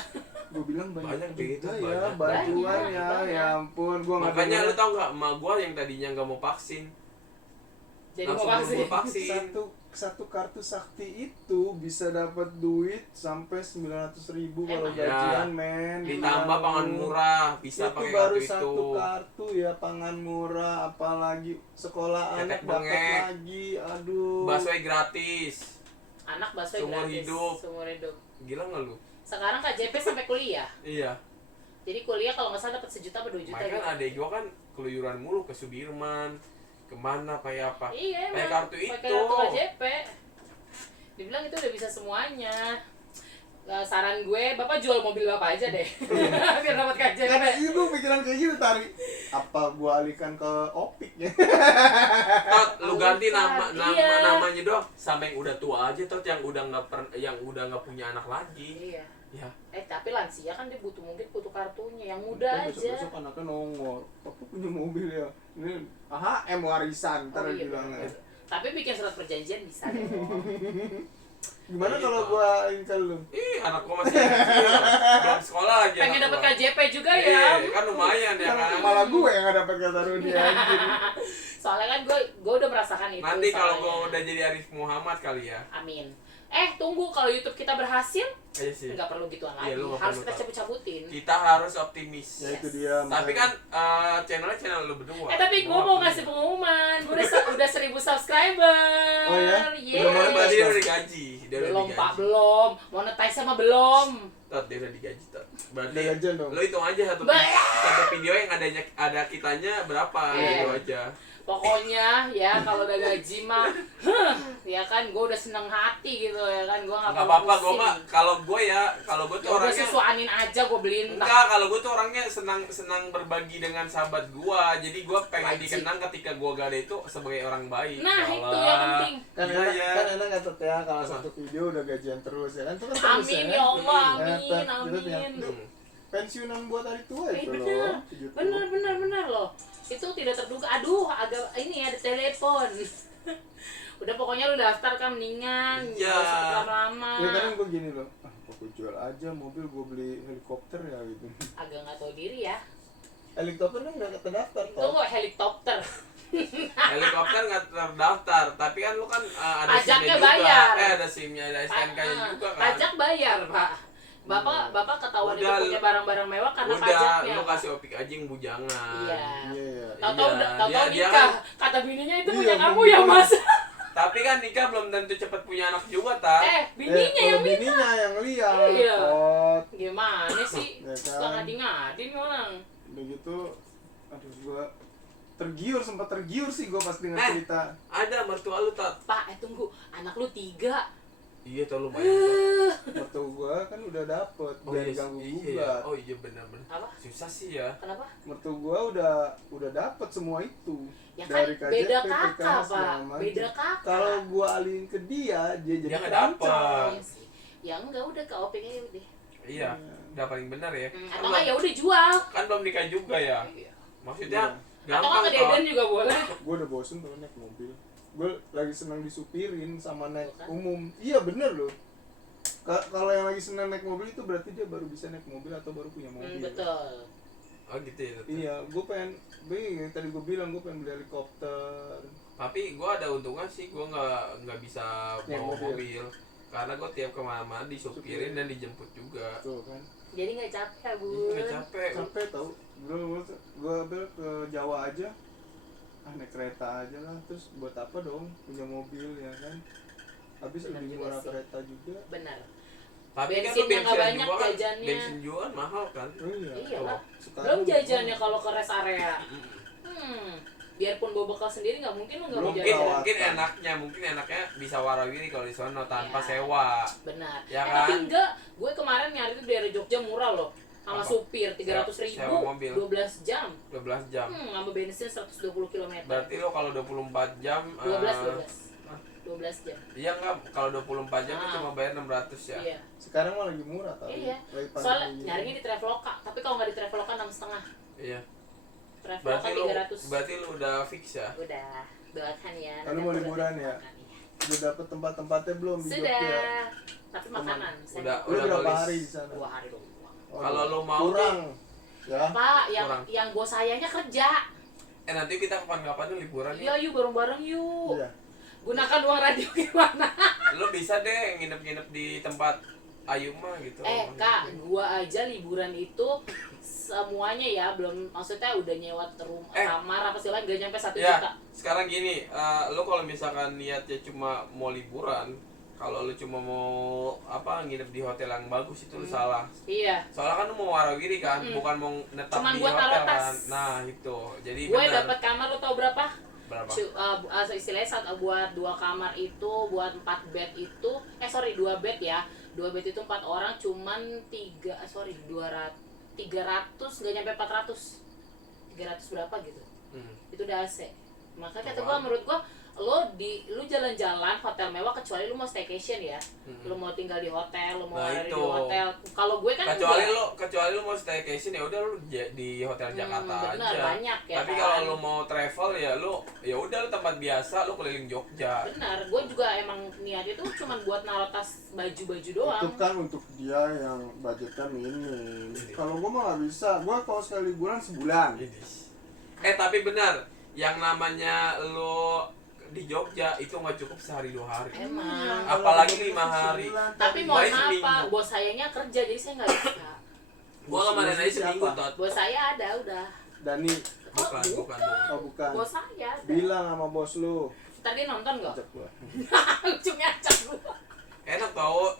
Gue bilang banyak Banyak begitu, juga ya, banyak. bantuan ya, Banyak. ya ampun, gue nggak Makanya denger. lu tau nggak, emak gua yang tadinya nggak mau vaksin, Jadi mau langsung vaksin. mau vaksin. satu kartu sakti itu bisa dapat duit sampai 900.000 kalau Emang? gajian Ya. men. Ditambah pangan murah, bisa itu pakai baru kartu itu. satu kartu ya, pangan murah, apalagi sekolah Tetek anak dapat bengek. lagi, aduh. Bakso gratis. Anak bakso Seumur gratis. hidup. Seumur hidup. Gila nggak lu? Sekarang KJP sampai kuliah. Iya. Jadi kuliah kalau nggak salah dapat 1 juta atau 2 juta. Makanya gitu. kan adek gua kan keluyuran mulu ke Sudirman, kemana kayak apa? Iya Pakai emang. kartu Pakai itu. kartu KJP. Dibilang itu udah bisa semuanya. Saran gue, Bapak jual mobil Bapak aja deh. Biar dapat KJP. Karena itu pikiran kayak gitu tadi. Apa gua alihkan ke Opik ya? Tot, lu ganti Iya. namanya doang. Sampai yang udah tua aja Tot, yang udah nggak punya anak lagi. Iya. Ya. Tapi lansia kan dia mungkin butuh kartunya. Yang muda Kan aja. besok-besok anaknya nongol. Papa punya mobil ya. Ini AHM warisan, ntar Oh, iya, bilangnya. bener. Tapi bikin surat perjanjian bisa dong. Gimana Iya, kalau Pak. gua ini ke lu? Ih, anak gua masih kecil. Belum sekolah lagi. Pengen anak dapat gua. KJP juga ya. Iya, kan lumayan ya kan. Malah gue yang nggak dapat kata Rudy anjir. Soalnya kan gue udah merasakan itu. Nanti kalau soalnya. gua udah jadi Arif Muhammad kali ya. Amin. Tunggu kalau YouTube kita berhasil, Aja sih. nggak perlu gituan Iya, lagi. lu nggak Harus perlu kita tahu. cabut-cabutin. Kita harus optimis. Ya itu dia. Tapi makanya. kan channel lu berdua. Tapi gue Gua mau optimis. ngasih pengumuman. Gue udah 1.000 subscriber. Oh ya? Yeay. Udah monetize Berarti dia dong? udah digaji. Dia udah Belum digaji. Pak, belum. Monetize sama belum. Tot, dia udah digaji Tot. Berarti Udah gajian dong. lu hitung aja satu video yang ada kitanya berapa Iya. gitu aja. Pokoknya ya kalau udah gaji mah, ya kan gue udah seneng hati gitu ya kan, gue nggak Nggak apa-apa, gue mah kalau gue tuh gue orangnya susuanin aja, gue beliin entah. enggak, kalau gue tuh orangnya senang berbagi dengan sahabat gue, jadi gue pengen Wajib. dikenang ketika gue gak ada itu sebagai orang baik. Nah Walah. itu yang penting. Kan Iya, enak, iya. kan enak nggak Tot ya kalau Apa? satu video udah gajian terus ya kan, itu kan terus Amin ya. ya Allah, Ya, amin, Tot, kita punya amin. pensiunan buat hari tua itu Bener, loh. Gitu. bener loh. Itu tidak terduga. Aduh, agak ini ada telepon. Udah pokoknya lu daftar kan mendingan, Iya. nggak usah lama-lama. Ya kan gue gini loh, kok gue jual aja mobil, gue beli helikopter ya gitu. Agak nggak tahu diri ya. Helikopter kan nggak terdaftar Itu toh. kok helikopter. Helikopter nggak terdaftar, tapi kan lu kan ada Pajaknya SIM-nya juga. bayar. Ada SIM-nya, ada STNK-nya juga kan. Pajak bayar, Pak. Bapak ketahuan itu Udah, punya barang-barang mewah karena Udah, pajaknya. lu kasih opik aja yang bujangan. Iya. Iya ya. Tahu Tahu-tahu Iya, tahu-tahu dia nikah. kan- Kata bininya itu Iya, punya kamu bener. ya, Mas. Tapi kan nikah belum tentu cepet punya anak juga, Tar. Bininya kalau yang minta. bininya yang lihat. Iya. Kot. Gimana sih? Ya kan? Suka ngadi-ngadi nih orang. Udah gitu, aduh gua sempat tergiur sih gua pas dengar Eh. cerita. Ada mertua lu, Tar. Pak, tunggu. Anak lu 3. Iya, tau lumayan. Tar. Mertua gua kan udah dapet, Oh jangan iya, ganggu iya, gugat. oh iya benar-benar. Apa? Susah sih ya. Kenapa? Mertua gua udah dapet semua itu. Ya kan beda kakak, PKS, Pak. segala macam. Beda kakak. Kalau gua alihin ke dia jadi Dia nggak terancam. dapet. Iya sih. Ya enggak udah ke OP nya udah. Iya, udah paling benar ya. Atau enggak ya udah jual. Kan belum nikah juga ya. Iya. Maksudnya Atau enggak gampang ke Deden Tar. juga boleh. Gua udah bosen tuh naik mobil. Gua lagi senang disupirin sama naik Tuh kan. umum. Iya bener loh. Kalau yang lagi senang naik mobil itu berarti dia baru bisa naik mobil atau baru punya mobil. Betul. Oh gitu ya. Tar. Iya, gue pengen, yang tadi gue bilang gue pengen beli helikopter. Tapi gue ada untungnya sih, gue nggak bisa Naik bawa mobil. mobil. Karena gue tiap kemana-mana disupirin dan dijemput juga. Tuh kan, Jadi nggak capek ya, Bu. Iya, nggak capek. capek tau. Gue ke Jawa aja, naik kereta aja lah. Terus buat apa dong punya mobil ya kan? Habis Benar lebih juga murah sih. kereta juga. Benar. Tapi kan lu Bensinnya nggak bensin banyak, juga kan, jajannya. bensin juga kan mahal kan. Oh iya. Iya lah. Sekarang Belum jajannya kalau ke rest area. Biarpun bawa bekal sendiri nggak mungkin lu nggak mau Belum Mungkin jajan. mungkin enaknya bisa warawiri kalau di sono tanpa Iya. sewa. Benar. Ya Tapi kan? enggak, gue kemarin nyari tuh daerah Jogja murah loh. Sama Apa? supir 300.000, Sewa mobil. 12 jam. 12 jam. Sama bensin 120 km. Berarti lo kalau 24 jam 12 Hah? 12 jam. Iya enggak, kalau 24 jam Ah. cuma bayar 600 ya. Iya. Sekarang mah lagi murah tau. Iya. Lagi pandemi Soalnya gini. nyarinya di Traveloka, tapi kalau nggak di Traveloka 6,5. Iya. Traveloka Berarti 300. lu udah fix ya. Udah, doakan ya. Lalu nanti mau aku liburan udah ya? makan, iya. Udah dapet tempat-tempatnya belum di Sudah. Jogja? Tapi makanan. saya Udah, mau. Lu berapa nulis. hari di sana? 2 hari doang. Oh, Kalau lu mau kurang ya. Pak, Kurang. yang bos sayanya kerja. Nanti kita kapan-kapan tuh liburan Iya, ya. yuk bareng-bareng yuk. Iya. Gunakan uang radio gimana? Lu bisa deh nginep-nginep di tempat Ayu mah gitu. Kak, gua aja liburan itu semuanya ya, belum maksudnya udah nyewa rumah, kamar apa sih lagi gak nyampe 1 Ya, juta. sekarang gini, lu kalau misalkan niatnya cuma mau liburan, kalau lu cuma mau nginep di hotel yang bagus itu lu salah. Iya. Soalnya kan lu mau warawiri kan, bukan mau netap Cuman di buat hotel naruh tas. kan. Nah, itu. Jadi Gue benar. dapat kamar lo tau berapa? Berapa? Istilahnya buat 2 kamar itu, buat 4 bed itu, 2 bed ya. 2 bed itu 4 orang cuman 300 gak nyampe 400. 300 berapa gitu. Itu udah AC. Makanya kata gue, menurut gue lu jalan-jalan hotel mewah kecuali lu mau staycation ya. Lu mau tinggal di hotel, lu mau Nah, ada di itu. hotel. Kalau gue kan kecuali lu mau staycation ya udah lu di hotel Jakarta bener, aja. banyak ya Tapi kan. kalau lu mau travel ya udah lu tempat biasa, lu keliling Jogja. benar, gue juga emang niat itu cuma buat naruh tas baju-baju doang. Itu kan untuk dia yang budgetnya minim. Kalau gua mah nggak bisa. Gua kalau sekali liburan sebulan. Tapi benar, yang namanya lu di Jogja itu nggak cukup sehari 2 hari. Emang. Apalagi 5 hari. Tapi mohon Pokoknya maaf seminggu. Pak, bos sayanya kerja jadi saya nggak bisa. Gua kemarin aja seminggu Siapa? tot. Bos saya ada udah. Dani, Bukan. oh bukan. Bos saya ada. Bilang sama bos lu. Ntar dia nonton nggak? Ajak gua. Ujungnya acak gua. Enak tau,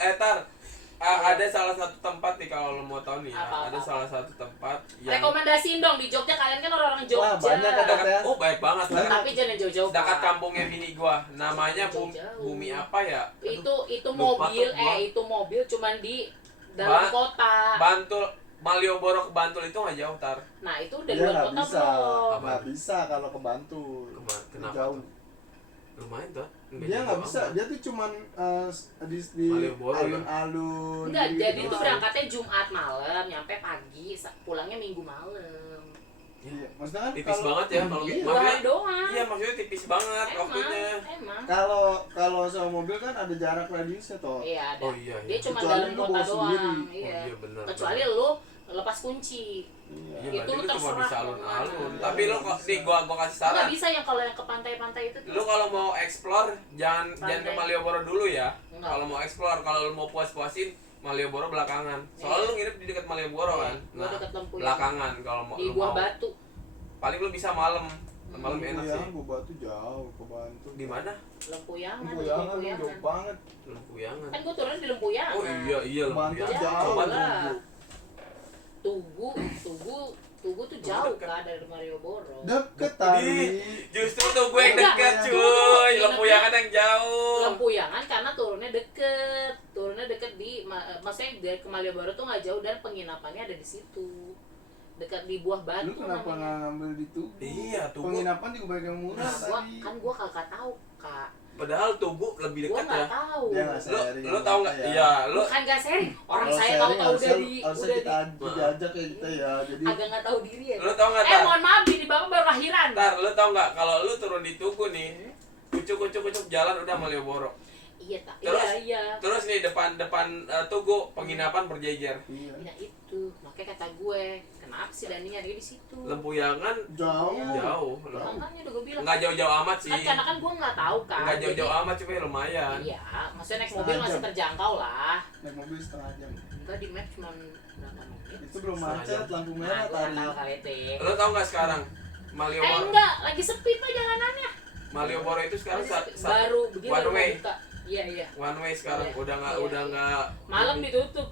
ada salah satu tempat nih kalau lo mau tahu nih ya. Apa? Ada salah satu tempat yang Rekomendasiin dong di Jogja, kalian kan orang-orang Jogja. Wah, banyak ada. dekat, baik banget. Banyak. Tapi jangan yang jauh-jauh. Dekat Pak. kampungnya bini gua. Namanya Jauh-jauh. Bumi apa ya? Itu lupa mobil tuh gua. itu mobil cuman di dalam kota. Bantul, Malioboro ke Bantul itu nggak jauh tar. Nah, itu udah Dia luar nggak kota bisa. belum? Nggak bisa kalau ke Bantul. Kenapa Jauh. tuh? Lumayan tuh. Dia nggak bisa. Dia tuh cuman di Malioboro ya? alun-alun. Enggak, gitu jadi itu doang. berangkatnya Jumat malam, nyampe pagi, pulangnya Minggu malam. Iya, maksudnya kan Tipis banget ya kalau Iya, gitu. 2 hari doang. Iya, maksudnya tipis banget waktunya. Emang. kalau sama mobil kan ada jarak radiusnya toh. Iya ada. Oh, iya. Dia cuma Kecuali dalam lu kota bawa doang. sendiri. Iya. Oh, iya, benar, Kecuali benar. lu lepas kunci. Iya. Iya, Itu berarti lu lu cuma terserah bisa alun-alun. mau Tapi mana. lo kok nih gua kasih saran. Enggak bisa yang kalau yang ke pantai-pantai itu tuh. Lu kalau mau explore jangan ke Pantai. Malioboro dulu ya. Enggak. Kalau mau explore, kalau lu mau puas-puasin Malioboro belakangan. Soalnya Iya. lu nginep di dekat Malioboro kan. Gua dekat Lempuyan. belakangan kalau mau Di lu Buah mau. Batu. paling lu bisa malam enak sih. Gue Batu jauh ke Bantul. Di mana? Lempuyangan. Jauh banget. Lempuyangan. Kan gue turun di Lempuyangan. Oh iya Bantul Lempuyangan. jauh Coba lah. Tugu. Tugu tuh jauh kan dari Malioboro. Deket tadi. Justru tuh gue yang Enggak, dekat Tugu cuy. tuh Lempuyangan yang jauh. Lempuyangan karena turunnya deket di maksudnya dari ke Malioboro tuh nggak jauh dan penginapannya ada di situ, dekat di Buah Batu. Lu kenapa nggak ngambil di Tugu? Iya, Tugu. Penginapan juga banyak yang murah Nah, tadi. gua kagak tahu kak. Padahal Tugu lebih Gua dekat nggak ya. tahu. Dia nggak Lu sharing lu sama tahu kita nggak? ya. Iya, lu Bukan nggak sharing. Orang Kalau saya sharing tahu-tahu harusnya udah kita diajak kayak kita ya. Jadi agak nggak tahu diri ya. lu tahu nggak Tar? Mohon maaf ini bapak baru lahiran. Tar, lu tahu nggak kalau lu turun di Tugu nih, kucuk jalan udah Malioboro. Iya tak. Terus? Iya. Terus nih depan Tugu penginapan berjejer. iya. Nah itu makanya kata gue kenapa sih Dani nyari di situ. Lempuyangan Jauh. jauh. Makanya udah gue bilang. Nggak jauh-jauh amat sih. Kan karena kan gue nggak tahu kan. Nggak jauh-jauh Jadi- amat cuma ya lumayan. Iya, maksudnya naik Setengah mobil masih jam. terjangkau lah. Naik mobil setengah jam. Enggak di map cuma berapa menit. Itu belum Setengah macet, jam. lampu Nah, merah gue nggak tadi. tahu kali itu. Lu tahu nggak sekarang Malioboro? Enggak, lagi sepi pak jalanannya. Malioboro itu sekarang Lagi sepi. Baru begini one baru way. buka. Iya. One way sekarang Iya. udah Iya. nggak Malam ditutup.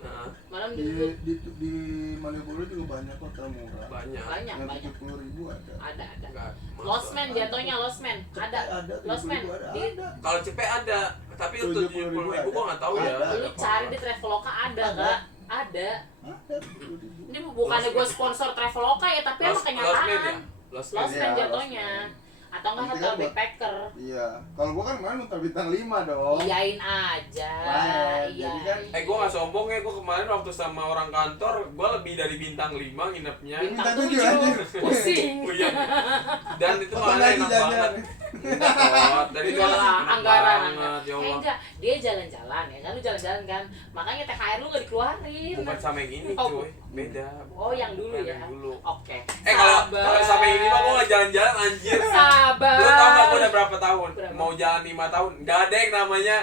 Nah, Malam Di, ditutup. di Malioboro juga banyak hotel murah. banyak. Banyak. Yang 70.000 ada. Ada. Nggak Lost masuk. man jatuhnya Lost man. Ada. Ada. Lost man. 70.000 ada. Di- Ada. Kalau Cepet ada, tapi untuk 70.000 gua nggak tahu ya. Ada. Lu cari di Traveloka ada Ada. kak? Ada. Ada 70.000. Ini bukannya gue sponsor Traveloka ya, tapi emang Lost Man ya? kenyataan. Lost Lost Man. man Iya, jatuhnya. Lost Man. Atau enggak Nanti hotel kan gua- backpacker. Iya. Kalau gua kan kemarin hotel bintang 5 dong. Iyain aja. Lain, Iya. jadi kan Gua nggak sombong ya, gua kemarin waktu sama orang kantor, gua lebih dari bintang 5 nginepnya. Bintang Bintang 7 7. anjir. Pusing. Oh iya. Dan itu Potong malah lagi enak jajan. banget. Enggak, dari itu Iyalah, enak anggaran. banget, ya Allah. Enggak, dia jalan-jalan ya kan, lu jalan-jalan kan. Makanya THR lu enggak dikeluarin. Bukan sama yang ini, Oh, cuy. Beda. Oh, yang dulu Bukan ya. yang dulu. Oke. Kalau sama yang ini mah gua nggak jalan-jalan anjir. Sabar. Lu tau gak gua udah berapa tahun? Berapa? Mau jalan 5 tahun. Gak ada yang namanya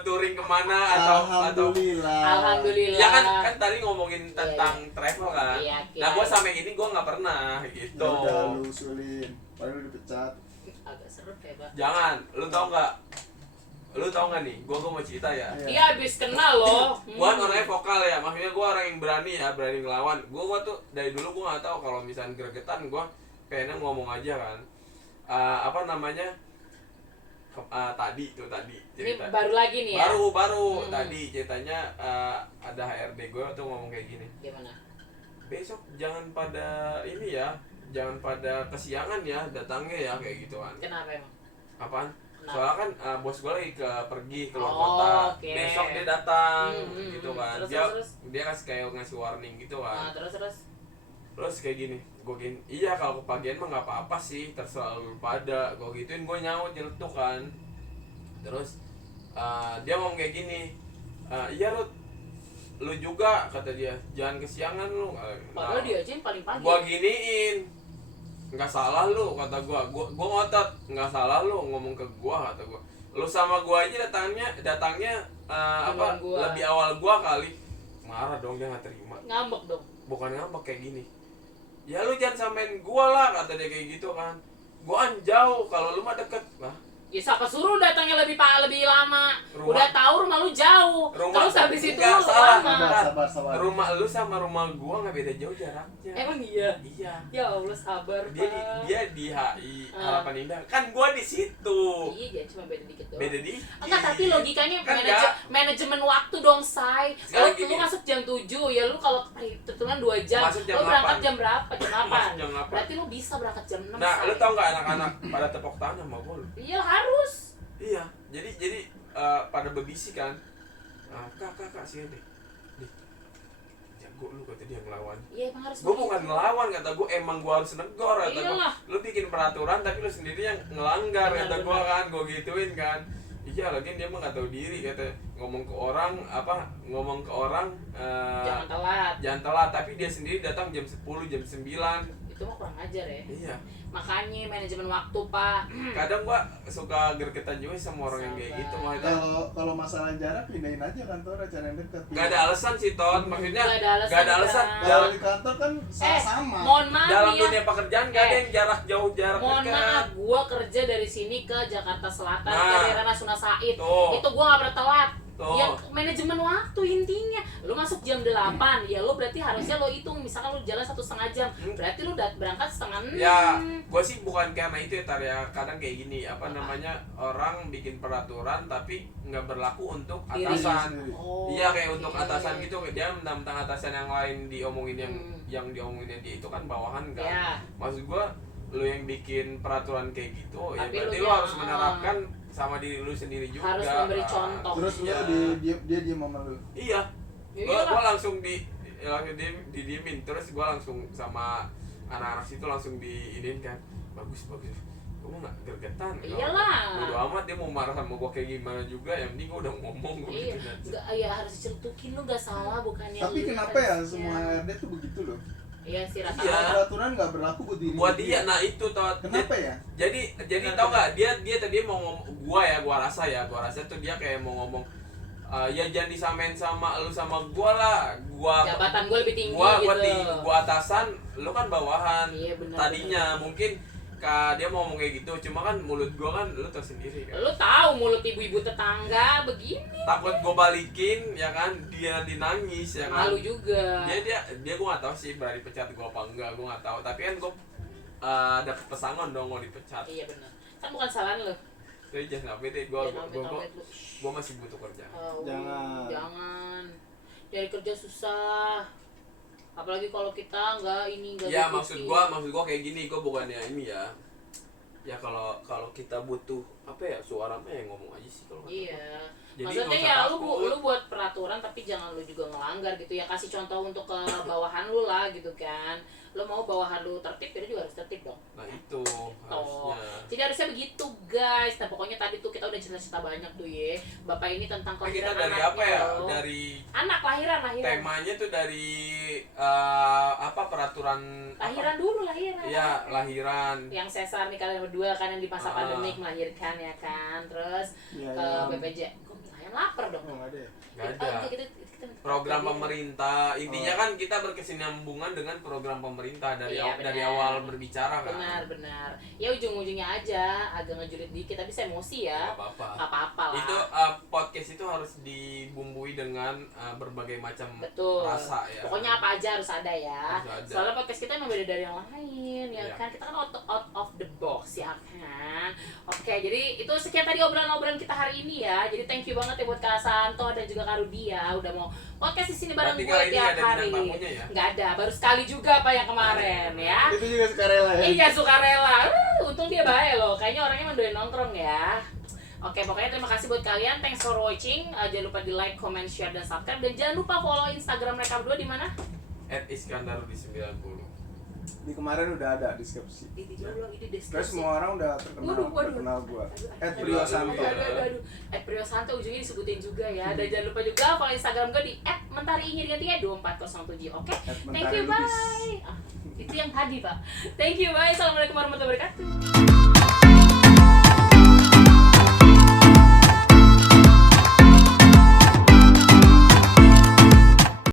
touring kemana atau Alhamdulillah. Alhamdulillah. ya kan tadi ngomongin tentang travel kan. Iya, Nah, gua kirain. sama yang ini gua nggak pernah gitu. Ya udah lu usulin. Paling lu dipecat. Agak seru ya, Pak. Jangan, lu tau nggak? Lu tau nggak nih? Gua mau cerita ya. Iya. Dia habis kenal loh. Gua kan orangnya vokal ya, maksudnya gua orang yang berani ya, berani ngelawan. Gua tuh dari dulu gua nggak tahu kalau misalnya gregetan gua kayaknya ngomong aja kan. Apa namanya? Tadi Ini cerita. baru lagi nih ya. Baru Hmm. tadi ceritanya ada HRD gue tuh ngomong kayak gini. Gimana? Besok jangan pada ini ya, jangan pada kesiangan ya datangnya ya kayak gitu kan. Kenapa emang? Apaan? Kenapa? Soalnya kan bos gue lagi pergi ke luar Oh, kota. oke. Besok dia datang Hmm, gitu hmm. kan. Terus, dia terus. dia ngasih warning gitu Nah, kan. terus. Terus kayak gini, gue gini, iya kalau kepagian mah nggak apa-apa sih, terserah lu pada. Gue gituin, gue nyaut nyeletuk kan. Terus dia ngomong kayak gini, iya Ruth, lu juga kata dia, jangan kesiangan lu. Padahal dia aja yang paling pagi. Gua giniin, nggak salah lu kata gua ngotot, nggak salah lu ngomong ke gua kata gua. Lu sama gua aja datangnya Duluan gua. lebih awal gua kali. Marah dong, dia nggak terima. Ngambek dong. Bukan ngambek kayak gini. Ya lu jangan samain gua lah kata dia kayak gitu kan. Gua kan jauh, kalau lu mah deket. Lah, Ya siapa suruh datangnya lebih lama. Rumah- Udah tahu rumah lu jauh. Rumah- Terus habis itu Enggak, lu salah. lama. Sabar. rumah lu sama rumah gua nggak beda jauh jaraknya. Emang iya. Iya. Ya Allah sabar. Pak. Dia di HI Ah. Harapan Indah. Kan gua di situ. Iya, jangan cuma beda dikit doang. Beda dikit. Enggak, tapi logikanya Kan manajemen waktu dong, Say. Sekarang Lu gini. masuk jam 7, ya lu kalau perhitungan 2 jam. Masuk jam Lu berangkat 8. jam berapa? Jam 8. Masuk jam 8. Berarti lu bisa berangkat jam 6. Nah, Say. lu tau nggak anak-anak pada tepuk tangan sama gua lu? Iya, harus. Iya. Jadi pada berbisik kan. Kak sini deh. Jago lu kata dia ngelawan. Iya, emang harus. Gua begitu. bukan ngelawan kata gua, emang gua harus negor kata Iyalah. gua. Lu bikin peraturan tapi lu sendiri yang ngelanggar Benar, kata gua benar. kan, gua gituin kan. Iya, lagian dia mah nggak tahu diri kata ngomong ke orang Jangan telat. jangan telat, tapi dia sendiri datang jam 10 jam 9. Itu mah kurang ajar ya. Iya. Makanya manajemen waktu, Pak. Kadang gua suka gergetan juga sama orang yang kayak Sabar. gitu, maksudnya Kalau masalah jarak pindahin aja kantor acara yang dekat. nggak ada alasan sih Ton, maksudnya Nggak ada alasan, nggak ada alasan. Kak. Kalau di kantor kan sama. Mohon maaf Dalam ya. dunia pekerjaan nggak ada yang jarak jauh, jarak Mohon dekat. maaf, gua kerja dari sini ke Jakarta Selatan, Nah. dari Rasuna Said. Tuh. Itu gua nggak pernah telat. Tuh. Ya manajemen waktu intinya. Lu masuk jam 8, ya lu berarti harusnya lu hitung misalkan lu jalan 1,5 jam. Berarti lu berangkat setengah 6. Ya, gue sih bukan karena itu ya, Tar, ya. Kadang kayak gini, apa namanya, orang bikin peraturan tapi nggak berlaku untuk Diri atasan. Oh, Iya, kayak untuk oke. atasan gitu, dia mentang-mentang atasan yang lain diomongin yang diomongin dia itu kan bawahan kan. Ya. Maksud gue, lu yang bikin peraturan kayak gitu, ya Tapi berarti lu lu harus jangan. menerapkan sama diri lu sendiri juga. Harus memberi contoh. Terus lu Iya. dia diem sama lu. Iya. Ya Gua iyalah. langsung didiemin, terus gua langsung sama anak-anak situ langsung diinin kan. Bagus. Gua nggak gergetan. Iyalah. Bodo amat dia mau marah sama gua kayak gimana juga, yang penting gua udah ngomong gua Iya, gitu aja. enggak, ya harus dicelutukin, lu gak salah bukannya. Tapi lu kenapa ya harusnya. semua HRD tuh begitu loh? Iya sih Iya. Semua rata-rata. peraturan nggak berlaku buat diri. Buat dia, nah itu toh. Kenapa ya? Jadi tau gak, dia tadi mau ngomong, gua rasa tuh dia kayak mau ngomong, ya jangan disamain sama lu sama gua lah. Jabatan gue lebih tinggi gua gitu. gua atasan, lu kan bawahan. Iya, benar, Tadinya mungkin dia mau ngomong kayak gitu, cuma kan mulut gua kan lu tau sendiri kan. Lu tahu mulut ibu-ibu tetangga begini. Takut gua balikin ya kan, dia nanti nangis ya kan. Malu juga. Dia gua nggak tahu sih berani pecat gua apa enggak, gua nggak tahu. Tapi kan gua dapet pesangon dong mau dipecat. Iya benar. Kan bukan salah lu. Jadi jangan sampai deh, gua Jangan sampai lu. masih butuh kerja. Oh, Jangan. Jangan. Dari kerja susah. Apalagi kalau kita nggak Ya maksud gua kayak gini, gua bukannya ini ya. Ya kalau kita butuh apa ya, suara mah ya ngomong aja sih kalau kata gua. Iya. Jadi Maksudnya nggak usah ya takut. lu buat peraturan tapi jangan lu juga ngelanggar gitu ya. Kasih contoh untuk ke bawahan lu lah gitu kan. Lu mau bawahan lu tertib, dia juga harus tertib dong. Nah itu Oh, harusnya. jadi harusnya begitu guys. Nah pokoknya tadi tuh kita udah cerita-cerita banyak tuh ya. Bapak ini tentang Nah, kita kelahiran dari anaknya apa ya? loh. Dari Anak lahiran. temanya tuh dari apa peraturan Lahiran dulu lahiran. Iya, lahiran. Yang sesar nih kalian berdua kan yang di masa Ah. pandemik melahirkan ya kan. Terus Iya, ke iya. BPJ. Kok ayam lapar dong. Oh, nggak ada ya? Nggak Oh, ada. kita Program jadi- pemerintah. Intinya kan kita berkesinambungan dengan program pemerintah dari Iya, dari benar. awal berbicara kan. Benar. Ya ujung-ujungnya aja agak ngejulit dikit tapi saya emosi ya. Nggak apa-apa. Nggak apa-apa lah. Itu podcast itu harus dibumbui dengan berbagai macam Betul. rasa ya. Pokoknya apa aja harus ada ya. Harus ada. Soalnya podcast kita emang beda dari yang lain ya Iya. kan. Kita kan out of the box ya kan. Oke, jadi itu sekian tadi obrolan-obrolan kita hari ini ya. Jadi thank you banget ya buat Kak Santo dan juga Kak Rudi ya udah mau podcast di sini bareng Berarti gue kali ini tiap ada hari. bintang tamunya ya? Nggak ada, baru sekali juga apa yang kemarin ya. Itu juga sukarela ya. Iya sukarela. Untung dia baik loh. Kayaknya orangnya mendoain nongkrong ya. Oke, pokoknya terima kasih buat kalian. Thanks for watching. Jangan lupa di like, comment, share, dan subscribe. Dan jangan lupa follow Instagram mereka berdua di mana? @iskandar di 90. Di kemarin udah ada deskripsi. Di dulu ini Terus deskripsi. semua orang udah terkenal, udah kenal gua. @priosanto. Aduh. @priosanto ujungnya disebutin juga ya. Dan jangan lupa juga follow Instagram gue di @mentariingi2404. Oke? Thank you, @mentari lubis. bye. Itu yang tadi, Pak. Thank you, bye. Assalamualaikum warahmatullahi wabarakatuh.